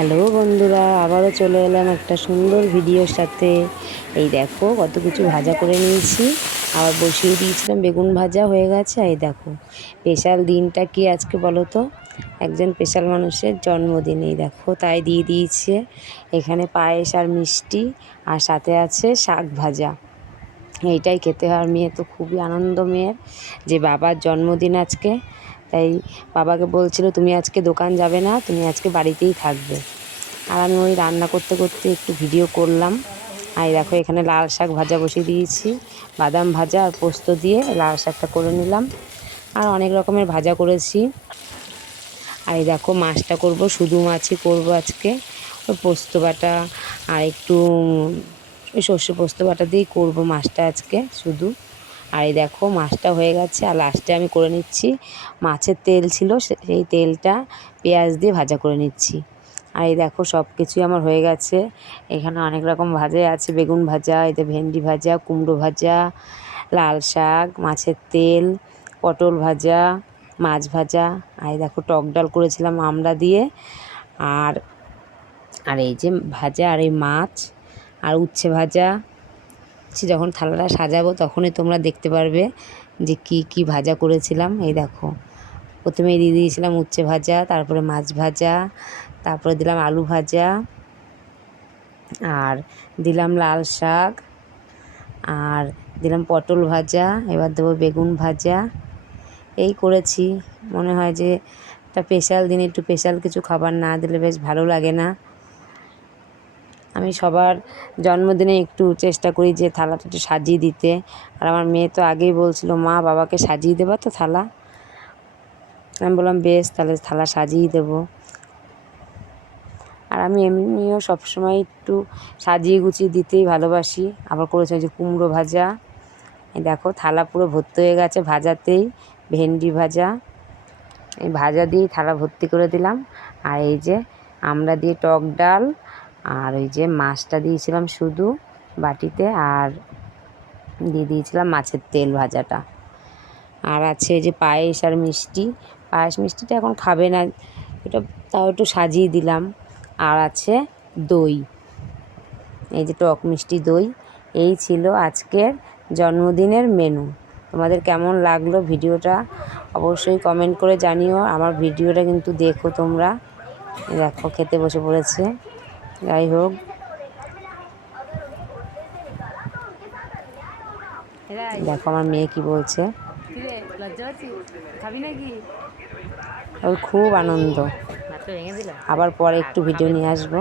Hello বন্ধুরা, আবারও চলে এলাম একটা সুন্দর ভিডিওর সাথে। এই দেখো, কত কিছু ভাজা করে নিয়েছি। আবার বসিয়ে দিয়েছিলাম বেগুন ভাজা, হয়ে গেছে। এই দেখো, স্পেশাল দিনটা কি আজকে বলো তো? একজন স্পেশাল মানুষের জন্মদিন, এই দেখো, তাই দিয়ে দিয়েছে। এখানে পায়েস আর মিষ্টি, আর সাথে আছে শাক ভাজা। এইটাই খেতে হয়। আর মেয়ে তো খুবই আনন্দ মেয়ের, যে বাবার জন্মদিন আজকে। তাই বাবাকে বলছিল, তুমি আজকে দোকান যাবে না, তুমি আজকে বাড়িতেই থাকবে। আর আমি ওই রান্না করতে করতে একটু ভিডিও করলাম। আর দেখো, এখানে লাল শাক ভাজা বসিয়ে দিয়েছি, বাদাম ভাজা আর পোস্ত দিয়ে লাল শাকটা করে নিলাম। আর অনেক রকমের ভাজা করেছি। আর এই দেখো, মাছটা করব, শুধু মাছই করব আজকে। ওই পোস্ত বাটা আর একটু, ওই সর্ষে পোস্ত বাটা দিয়েই করব মাছটা আজকে শুধু। আর এই দেখো মাছটা হয়ে গেছে, আর লাস্টে আমি করে নিচ্ছি। মাছের তেল ছিল সেই তেলটা পেঁয়াজ দিয়ে ভাজা করে নিচ্ছি। আর এই দেখো সব কিছুই আমার হয়ে গেছে। এখানে অনেক রকম ভাজাই আছে, বেগুন ভাজা এতে ভেন্ডি ভাজা, কুমড়ো ভাজা, লাল শাক, মাছের তেল, পটল ভাজা, মাছ ভাজা, আর এই দেখো টক ডাল করেছিলাম আমড়া দিয়ে। আর আর এই যে ভাজা, আর এই মাছ, আর উচ্ছে ভাজা যখন থালাটা সাজাবো তখনই তোমরা দেখতে পারবে যে কি কি ভাজা করেছিলাম। এই দেখো প্রথমে দিয়ে দিয়েছিলাম উচ্ছে ভাজা, তারপরে মাছ ভাজা, তারপরে দিলাম আলু ভাজা, আর দিলাম লাল শাক, আর দিলাম পটল ভাজা, এবার দেবো বেগুন ভাজা। এই করেছি। মনে হয় যে একটা স্পেশাল দিনে একটু স্পেশাল কিছু খাবার না দিলে বেশ ভালো লাগে না। আমি সবার জন্মদিনে একটু চেষ্টা করি যে থালাটা একটু সাজিয়ে দিতে। আর আমার মেয়ে তো আগেই বলছিল, মা, বাবাকে সাজিয়ে দেবা তো থালা? আমি বললাম, বেশ, তাহলে থালা সাজিয়ে দেবো। আর আমি এমনিও সবসময় একটু সাজিয়ে গুছিয়ে দিতেই ভালোবাসি। আবার করেছে যে কুমড়ো ভাজা। দেখো, থালা পুরো ভর্তি হয়ে গেছে ভাজাতেই, ভেন্ডি ভাজা। এই ভাজা দিয়েই থালা ভর্তি করে দিলাম। আর এই যে আমরা দিয়ে টক ডাল আর ওই যে মাছটা দিয়েছিলাম শুধু বাটিতে আর দিয়ে দিয়েছিলাম মাছের তেল ভাজাটা। আর আছে যে পায়েস আর মিষ্টি। পায়েস মিষ্টিটা এখন খাবে না, এটা তাও একটু সাজিয়ে দিলাম। আর আছে দই, এই যে টক মিষ্টি দই, এই ছিল আজকের জন্মদিনের মেনু। তোমাদের কেমন লাগল ভিডিওটা অবশ্যই কমেন্ট করে জানিও। আমার ভিডিওটা কিন্তু দেখো তোমরা। দেখো, খেতে বসে পড়েছে। যাই হোক। দেখো আমার মেয়ে কি বলছে। ওর খুব আনন্দ। আবার পরে একটু ভিডিও নিয়ে আসব।